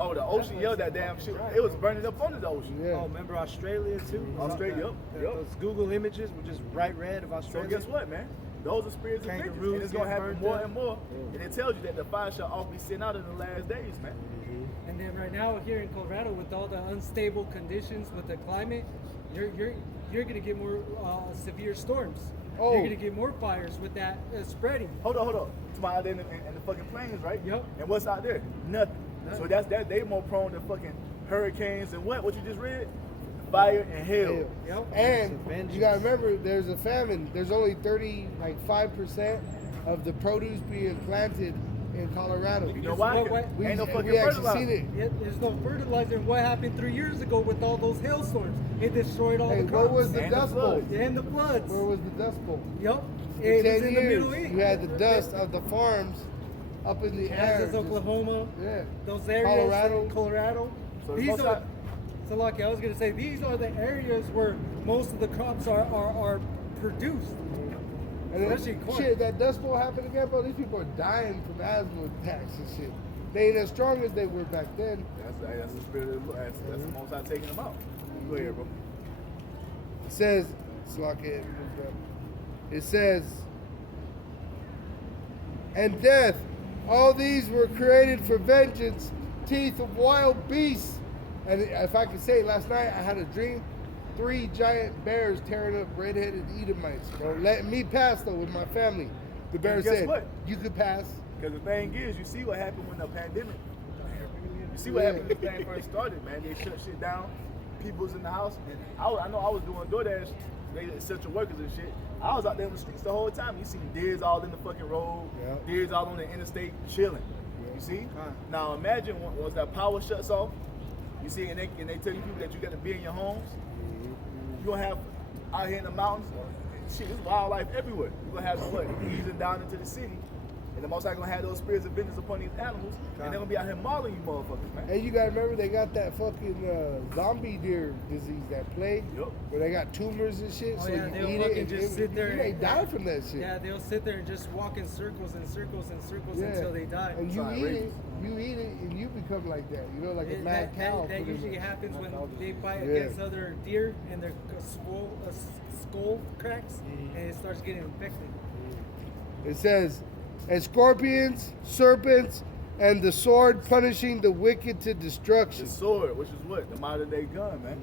Oh, the ocean, that damn shit. It was burning up under the ocean. Yeah. Oh, remember Australia too? Australia, yep. Those Google images were just bright red of So Australia. guess what, man? Those are spirits of vengeance. Kangaroos And it's going to get happen burnt more up. and more. And it tells you that the fire shall all be sent out in the last days, man. And then right now here in Colorado, with all the unstable conditions with the climate, you you're gonna get more severe storms. Oh. You're gonna get more fires with that spreading. Hold on. It's my out there in the fucking plains, right? Yep. And what's out there? Nothing. So that's that. They more prone to fucking hurricanes and what? What you just read? Fire and hail. Yep. And you gotta remember, there's a famine. There's only 5% of the produce being planted in Colorado. You know why? We- Ain't no fucking we actually fertilizer. seen it. There's no fertilizer. What happened 3 years ago with all those hailstorms? It destroyed all Hey, the crops. what was the And the Dust Bowl? floods. And the floods. Where was the Dust Bowl? Yep. For It 10 was in the years, Middle East. you had the dust of the farms up in the air. Kansas, Oklahoma, Yeah. those areas, Colorado. So These most are, of- so like I was gonna say, these are the areas where most of the crops are produced. And then, Especially corn. shit, that Dust Bowl happened again, bro. These people are dying from asthma attacks and shit. They ain't as strong as they were back then. That's the spirit of the Lord. That's the most High taking them out. Go ahead, bro. It says, it says, and death, all these were created for vengeance, teeth of wild beasts. And if I could say, last night I had a dream, 3 giant bears tearing up red-headed Edomites, bro. Letting me pass though with my family. The bear guess said, what? you could pass. Because the thing is, you see what happened when the pandemic. You see what happened when the thing first started, man. They shut shit down. People was in the house, and I know I was doing DoorDash, they essential workers and shit. I was out there in the streets the whole time. You see deers all in the fucking road, deers all on the interstate chilling. You see? Now imagine once that power shuts off, you see, and they tell you people that you got to be in your homes. You gonna have out here in the mountains, shit, there's wildlife everywhere. You're gonna have what easing down into the city. And the Most High gonna have those spirits of vengeance upon these animals, and they're gonna be out here mauling you motherfuckers, man. And you gotta remember, they got that fucking zombie deer disease, that plague, where they got tumors and shit. Oh, so yeah, you they'll eat fucking it, and just sit there you may and- die from that shit. Yeah, they'll sit there and just walk in circles and circles and circles until they die. And you Sorry, eat rabies. it, and you become like that. You know, like a It- mad cow. that pretty usually much. happens when they fight Yeah. against other deer and their skull cracks and it starts getting infected. It says, and scorpions, serpents, and the sword punishing the wicked to destruction. The sword, which is what? The modern day gun, man.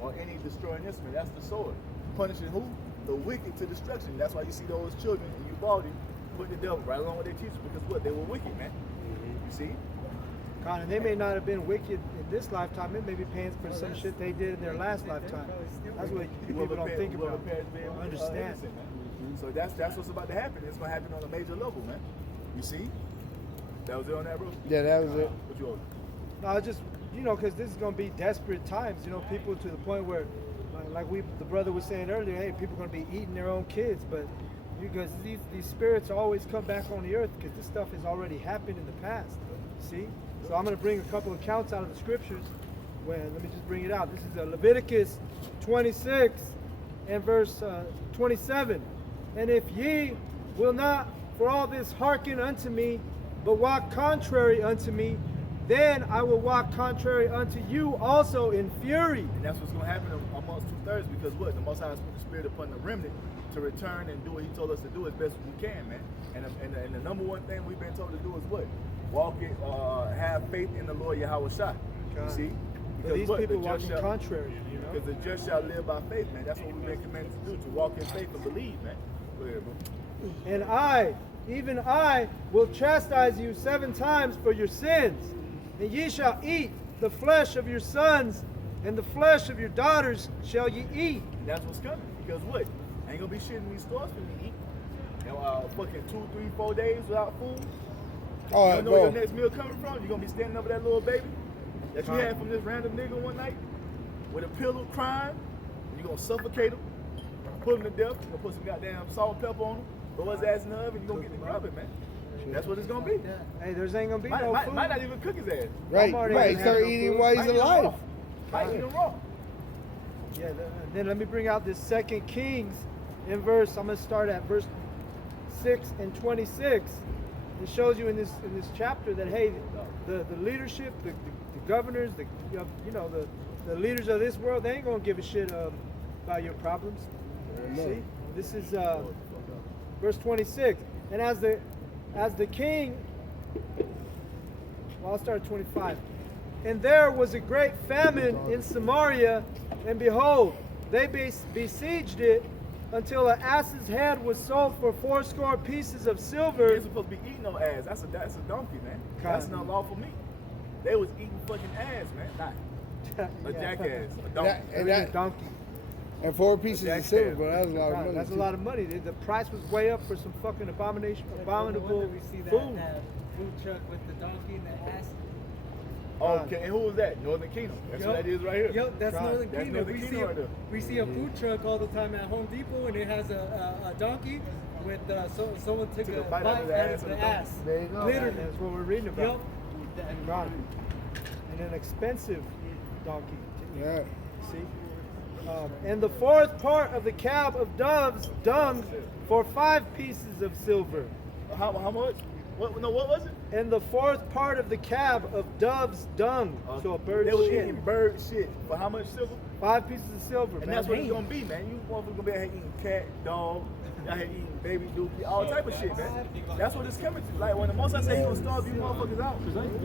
Or any destroying instrument, that's the sword. Punishing who? The wicked to destruction. That's why you see those children in Uvalde putting the devil right along with their teachers, because what? They were wicked, man. You see? Connor, they may not have been wicked in this lifetime. It may be paying for some shit they did in their last lifetime. That's what people don't think about. Understand. Innocent, man. So that's what's about to happen. It's gonna happen on a major level, man. You see? That was it on that, bro? Yeah, that was it. What you on? No, it's just, because this is going to be desperate times. People to the point where, the brother was saying earlier, hey, people are going to be eating their own kids. But because these spirits always come back on the earth because this stuff has already happened in the past. See? So I'm going to bring a couple of accounts out of the scriptures. Let me just bring it out. This is Leviticus 26 and verse 27. And if ye will not for all this hearken unto me, but walk contrary unto me, then I will walk contrary unto you also in fury. And that's what's going to happen amongst 2/3, because what? The Most High has put the spirit upon the remnant to return and do what he told us to do as best as we can, man. And the number one thing we've been told to do is what? Walk it, have faith in the Lord Yahweh Shai. You see? But these what? people The just walking contrary, Because the just shall live by faith, man. That's what we've been commanded to do, to walk in faith and believe, man. Go ahead, bro. And I, even I, will chastise you 7 times for your sins. And ye shall eat the flesh of your sons, and the flesh of your daughters shall ye eat. And that's what's coming. Because what? Ain't gonna be shit in these stores for you to eat. Fucking 2, 3, 4 days without food. Oh, You don't know where your bro. next meal coming from? You're gonna be standing over that little baby that you had from this random nigga one night with a pillow crying. You're gonna suffocate him, put him to death. You're gonna put some goddamn salt and pepper on him, throw his ass in the oven. You're gonna get the grubbing, man. That's what it's gonna be. Hey, there's ain't gonna be no Might food. not even cook his ass. Right, Walmart right. ain't Start having no eating food. while he's Might eat him alive. raw. Might eat him raw. Yeah, then let me bring out this 2 Kings in verse. I'm gonna start at verse 6 and 26. It shows you in this chapter that hey, the leadership, the governors, the leaders of this world, they ain't gonna give a shit about your problems. See, this is verse 26. And as the king, well, I'll start at 25. And there was a great famine in Samaria, and behold, they besieged it until an ass's head was sold for 80 pieces of You silver. ain't supposed to be eating no ass. That's a donkey, man. That's God. not lawful meat. They was eating fucking ass, man. Not a jackass, a donkey. And It was a that, donkey. and 4 pieces of silver, bro. That was a lot of God, money. that's a too. lot of money. The price was way up for some fucking abominable No wonder we see food. that food truck with the donkey and the ass. Okay, and who was that? Northern Kingdom. That's what that is right here. Yep, that's Right. Northern That's Kingdom. Northern We Kingdom see right there. we see a food truck all the time at Home Depot, and it has a donkey with someone took a bite out of the ass. There you go. Literally. That's what we're reading about. Yep. God. And an expensive donkey. Yeah. See? And the fourth part of the cab of doves dung for 5 pieces of silver. How much? What was it? And the fourth part of the cab of dove's dung. So a bird They was shit. eating bird shit. For how much silver? 5 pieces of silver, And man. that's what it's Damn. gonna be, man. You motherfuckers gonna be out here eating cat, dog, out here eating baby dookie, all type of shit, man. That's what it's coming to. Like when the Most High say he gonna starve you motherfuckers out,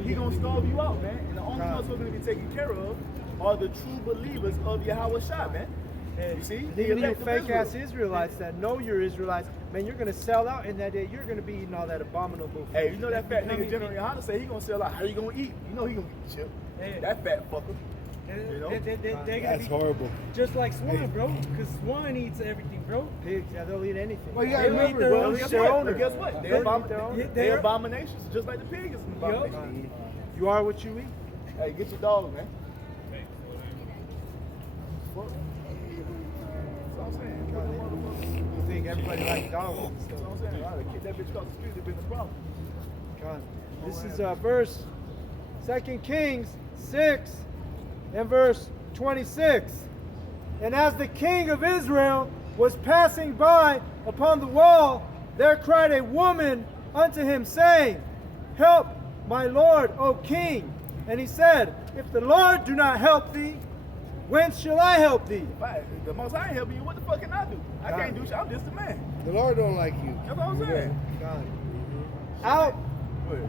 he gonna starve you out, man. And the only ones who are gonna be taken care of are the true believers of Yahweh Shah, man. You see? And The even you elect of fake Israel. ass Israelites that know you're Israelites, man, you're gonna sell out in that day. You're gonna be eating all that abominable food. Hey, you know that fat nigga General Yohana say he gonna sell out. How you gonna eat? You know he gonna get chip. Hey. That fat fucker. You know? They're gonna That's be horrible. just like swine, bro. Because swine eats everything, bro. Pigs, yeah, they'll eat anything. Well, you gotta They'll eat remember, their bro. own Guess Guess what? their But owner. guess what? They're They're their- abominations, just like the pig is an abomination. You are what you eat. Hey, get your dog, man. Fuck. That's what I'm saying. Put the motherfucker- You think everybody likes dogs and That's stuff. what I'm saying. I'd have kicked that bitch across the street. It'd been a problem. God. This is verse 2 Kings 6 and verse 26. And as the king of Israel was passing by upon the wall, there cried a woman unto him, saying, Help, my lord, O king. And he said, If the Lord do not help thee, whence shall I help thee? The most I ain't helping you. What the fuck can I do? I can't do shit. I'm just a man. The Lord don't like you. That's what I'm saying. God. Out. What?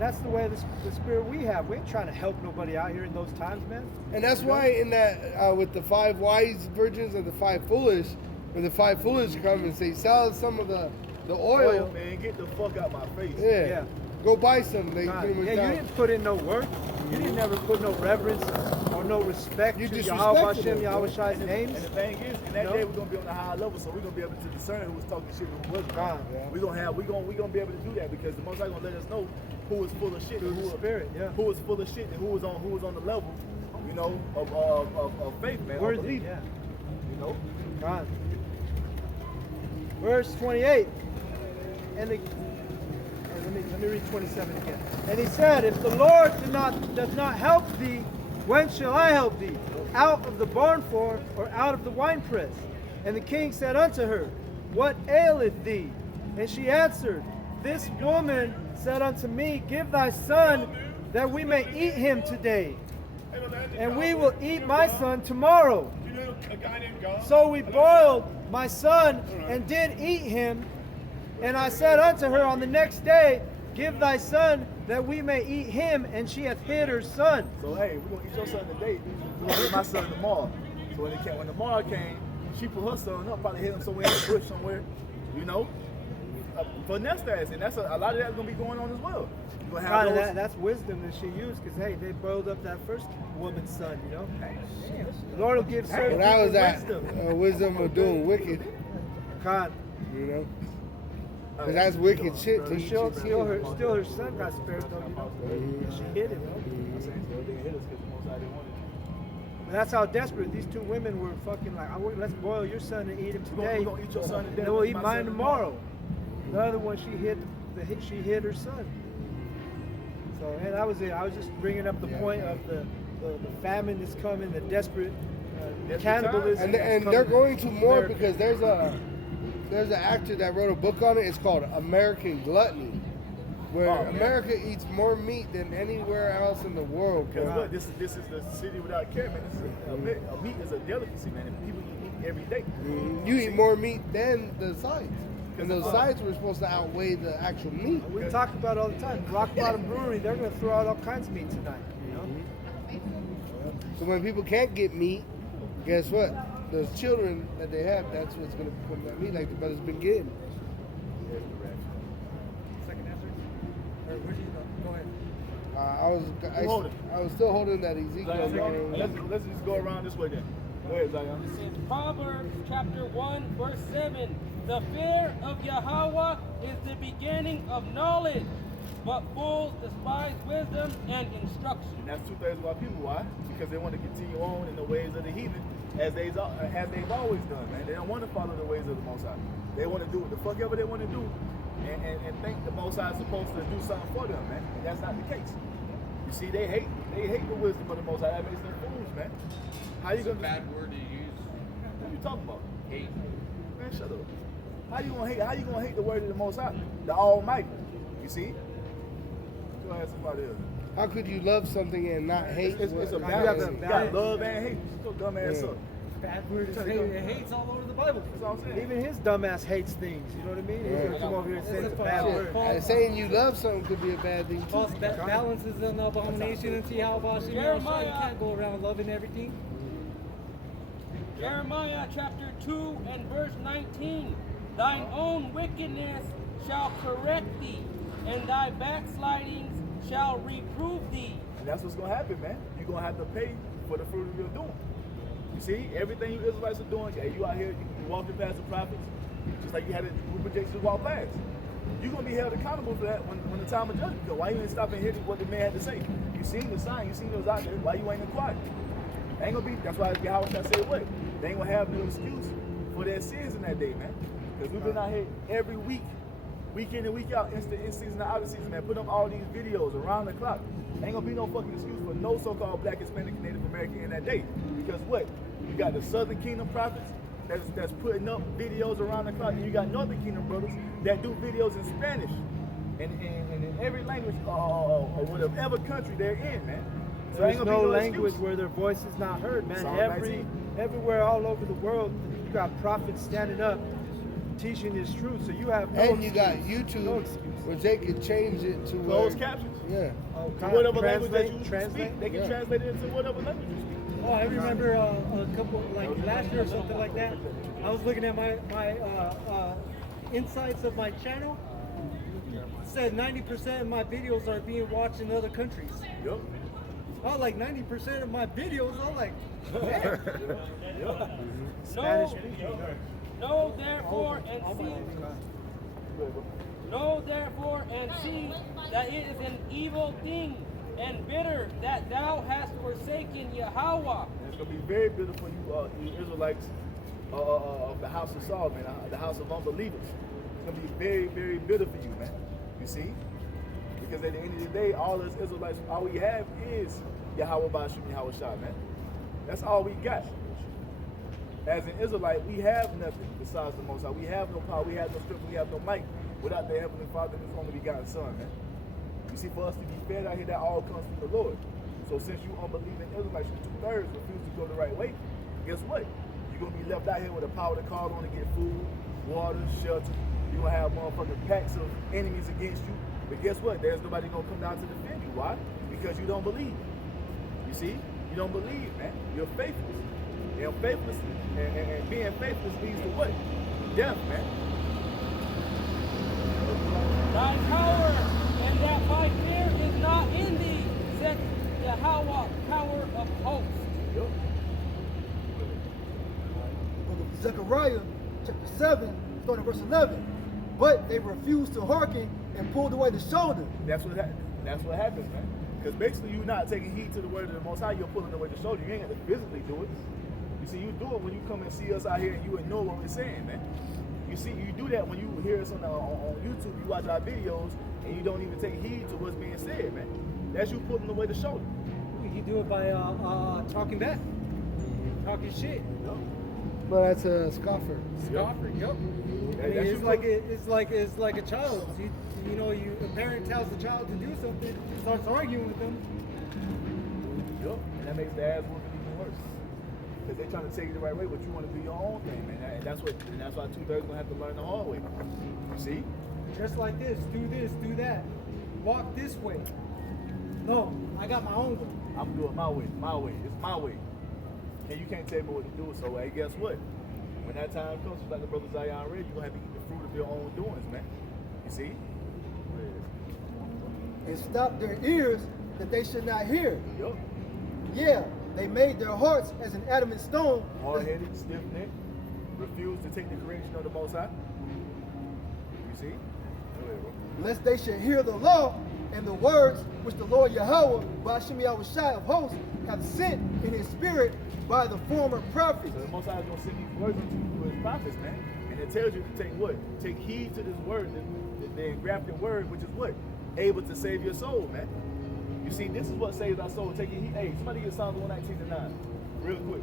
That's the way the spirit we have. We ain't trying to help nobody out here in those times, man. And that's why in that with the 5 wise virgins and the 5 foolish, when the 5 foolish come and say, sell some of the oil, Man, get the fuck out my face. yeah, Yeah. go buy some. They God. pretty much Yeah, you tell- didn't put in no work. You didn't never put no reverence or no respect You to disrespected Yahweh Hashem, him, bro. Yahweh Shai's names. And the thing is, in that No. day we're gonna be on a high level, so we're gonna be able to discern who was talking shit and who wasn't. God. Yeah. We're gonna be able to do that because the Most High gonna let us know who is full of shit Through and the spirit, yeah. who is full of shit and who is on the level, you know, of faith, man. of Worthy, belief, yeah. You know. God. Verse 28. And let me read 27 again. And he said, If the Lord does not help thee, whence shall I help thee? Out of the barn floor or out of the winepress? And the king said unto her, What aileth thee? And she answered, This woman said unto me, Give thy son, that we may eat him today, and we will eat my son tomorrow. So we boiled my son and did eat him. And I said unto her on the next day, Give thy son, that we may eat him. And she hath hid her son. So hey, we're gonna eat your son today. We're gonna eat my son tomorrow. So when tomorrow came, she put her son up, probably hid him somewhere in the bush somewhere, you know. Finesse that, and that's a lot of that's gonna be going on as well. You're gonna have God, those. that's wisdom that she used, because hey, they boiled up that first woman's son, you know. The Lord will give certain When I was people at wisdom. wisdom of doing wicked, God, you know. 'Cause that's wicked shit to eat. still her son got spared though, you know. She hid him. I'm saying, so they hit us because the Most High didn't want it. And that's how desperate these 2 women were. Fucking like, let's boil your son and eat him today. We're gonna eat your son today. And then we'll eat my mine son tomorrow. The other one, she hid her son. So, and that was it. I was just bringing up the point of the famine that's coming, the desperate cannibalism. And they're going to more because there's an actor that wrote a book on it. It's called American Gluttony, where America eats more meat than anywhere else in the world. Because bro. look, this is the city without care, man. This is a meat is a delicacy, man. And people eat meat every day. You eat more meat than the sides. And those sides were supposed to outweigh the actual meat. We talk about it all the time. Rock Bottom Brewery, they're going to throw out all kinds of meat tonight. You know? So when people can't get meat, guess what? those children that they have, that's what's going to come at me like the brother's been getting. Second answer? Or where do you go? Go ahead. I was still holding that Ezekiel. Let's just go around this way then. Go ahead, Zion. It says Proverbs chapter 1, verse 7. The fear of Yahweh is the beginning of knowledge, but fools despise wisdom and instruction. And that's 2/3 of our people. Why? Because they want to continue on in the ways of the heathen as they've always done, man. They don't want to follow the ways of the Most High. They want to do what the fuck ever they want to do and think the Most High is supposed to do something for them, man. And that's not the case. You see, they hate the wisdom of the Most High. That makes them fools, man. How you gonna bad word to use. What are you talking about? Hate. Man, shut up. How you gonna hate the word of the Most High, the Almighty? You see? Go ahead, somebody else. How could you love something and not hate? It's a Nah, balance. you You got love and hate. Shut your dumb ass up. Bad word is hate. It hates all over the Bible. That's all I'm saying. Even his dumbass hates things. You know what I mean? He's gonna come over here and say it's a bad Shit, word. saying you love something could be a bad thing too. False balance is an abomination and see how about you can't go around loving everything. Jeremiah chapter 2 and verse 19. Thine own wickedness shall correct thee, and thy backslidings shall reprove thee. And that's what's gonna happen, man. You're gonna have to pay for the fruit of your doing. You see, everything you Israelites are doing, yeah, you out here, you walking past the prophets, just like you had a group of Jason walk past. You're gonna be held accountable for that when the time of judgment comes. Why you ain't stop and hear what the man had to say? You seen the sign, you seen it was out there. Why you ain't inquired? Ain't gonna be. That's why Yahweh shall say what? They ain't gonna have no excuse for their sins in that day, man. Because we've been out here every week, week in and week out, in season and out of season, man. Put up all these videos around the clock. Ain't gonna be no fucking excuse for no so-called Black, Hispanic, and Native American in that day. Because what? You got the Southern Kingdom prophets that's putting up videos around the clock, and you got Northern Kingdom brothers that do videos in Spanish and in every language or whatever country they're in, man. So There's ain't gonna be no no language excuse. where their voice is not heard, man. Psalm 19. Everywhere all over the world, you got prophets standing up teaching this truth. So you have no And you excuse. got YouTube, No excuse. which they could change it to Closed captions. Yeah. Oh, To whatever language that you translate. speak, they can Yeah. translate it into whatever language you speak. Oh, I remember a couple, like last year or something like that. I was looking at my insights of my channel. It said 90% of my videos are being watched in other countries. Yep. Oh, like 90% of my videos. I'm like, man. Spanish speaking. Know therefore and see. Know therefore and see that it is an evil thing and bitter that thou hast forsaken Yahweh. And it's gonna be very bitter for you, you Israelites of the house of Saul, man, the house of unbelievers. It's gonna be very, very bitter for you, man. You see? Because at the end of the day, all us Israelites, all we have is Yahweh Bashim Yahweh Shah, man. That's all we got. As an Israelite, we have nothing besides the Most High. We have no power, we have no strength, we have no might without the Heavenly Father and His only begotten Son, man. You see, for us to be fed out here, that all comes from the Lord. So since you unbelieving Israelites, you 2/3 refuse to go the right way, guess what? You're going to be left out here with a power to call on to get food, water, shelter. You're going to have motherfucking packs of enemies against you. But guess what? There's nobody going to come down to defend you. Why? Because you don't believe. You see? You don't believe, man. You're faithless. And faithless and being faithless leads to what? Death, man. Thy power and that my fear is not in thee, said Yahweh, power of hosts. Yep. Book of Zechariah, chapter 7, starting verse 11. But they refused to hearken and pulled away the shoulder. That's what happens, man. Because basically you're not taking heed to the word of the Most High, you're pulling away the shoulder. You ain't got to physically do it. You see, you do it when you come and see us out here and you ignore what we're saying, man. You see, you do that when you hear us on YouTube, you watch our videos, and you don't even take heed to what's being said, man. That's you pulling away the shoulder. You do it by talking back, talking shit. But that's a scoffer. Scoffer, yep. I mean, it's like a child. You know, a parent tells the child to do something, starts arguing with them. Yup. And that makes the ass whooping even worse. Because they're trying to take you the right way, but you want to do your own thing, man. And that's why 2/3 gonna have to learn the hard way. You see? Just like this, do that. Walk this way. No, I got my own way. I'm doing my way, my way. It's my way. And you can't tell me what to do. So, hey, guess what? When that time comes, just like the brother Zion read, you're going to have to eat the fruit of your own doings, man. You see? And stop their ears that they should not hear. Yup. Yeah, they made their hearts as an adamant stone. Hard-headed, stiff-necked, refuse to take the correction of the Most High. You see? Go ahead, bro. Lest they should hear the law and the words which the Lord Yahweh, Ba'ashim Yahushai of hosts, have sent in his spirit by the former prophets. So the Most High is going to send these words unto you through his prophets, man. And it tells you to take what? Take heed to this word, the engrafted word, which is what? Able to save your soul, man. You see, this is what saves our soul. Taking heed. Hey, somebody get Psalms 119-9. Real quick.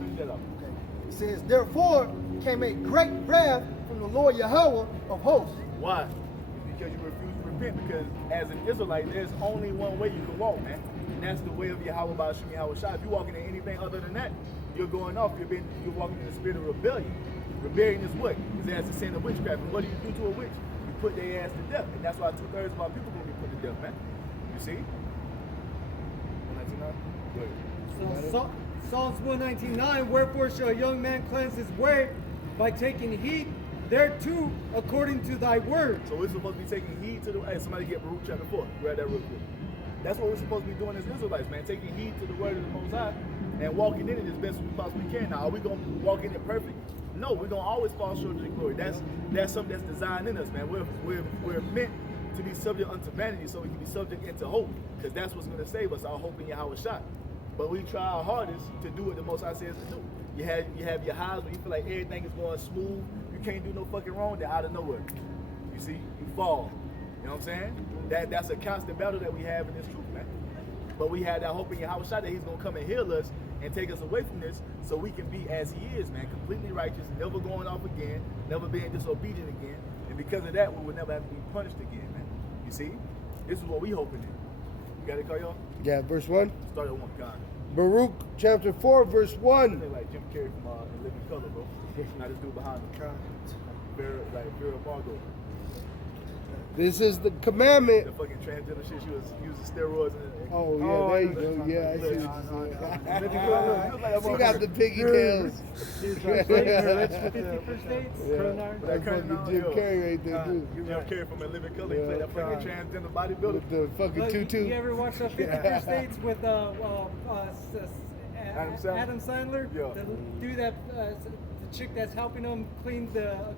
Finish that up. Okay. It says, therefore came a great wrath from the Lord Yahweh of hosts. Why? It's because you refuse to repent. Because as an Israelite, there's only one way you can walk, man. And that's the way of Yahweh Ba'ashim Yahushai. If you're walking in anything other than that, you're going off. You're walking in the spirit of rebellion. Rebellion is what? Is as the sin of witchcraft. And what do you do to a witch? You put their ass to death. And that's why 2/3 of our people going to be put to death, man. You see? 119. Go ahead. So, Psalms 119:9, wherefore shall a young man cleanse his way by taking heed thereto according to thy word. So we're supposed to be taking heed to the. Hey, somebody get Baruch chapter 4. Grab that real quick. That's what we're supposed to be doing as Israelites, man. Taking heed to the word of the Most High and walking in it as best as we possibly can. Now, are we going to walk in it perfect? No, we're going to always fall short of the glory. That's something that's designed in us, man. We're meant to be subject unto vanity so we can be subject into hope, because that's what's going to save us, our hope in Yahweh Shai. But we try our hardest to do what the Most High says to do. You have your highs when you feel like everything is going smooth, you can't do no fucking wrong, then out of nowhere, you see, you fall. You know what I'm saying? That's a constant battle that we have in this truth, man. But we have that hope in Yahweh Shai that he's going to come and heal us and take us away from this so we can be as he is, man, completely righteous, never going off again, never being disobedient again. And because of that, we will never have to be punished again, man. You see? This is what we hoping in. You got it, call y'all? Yeah, verse 1. Start at 1, God. Baruch chapter 4, verse 1. They like Jim Carrey from In Living Color, bro. I just do behind him. Vera Margot. This is the commandment. The fucking transgender shit, she was using steroids and Oh, yeah, there you go. Yeah, I see what Living you Color. said. She got the pigtails. She's like, rich 50 first dates, Yeah. Cronard. That's fucking Jim Carrey right there, too. Jim Carrey from In Living Color. He played that fucking transgender bodybuilder. With the fucking Look, tutu. You ever watch 50 First Dates with Adam Sandler? Yeah. The dude the chick that's helping him clean the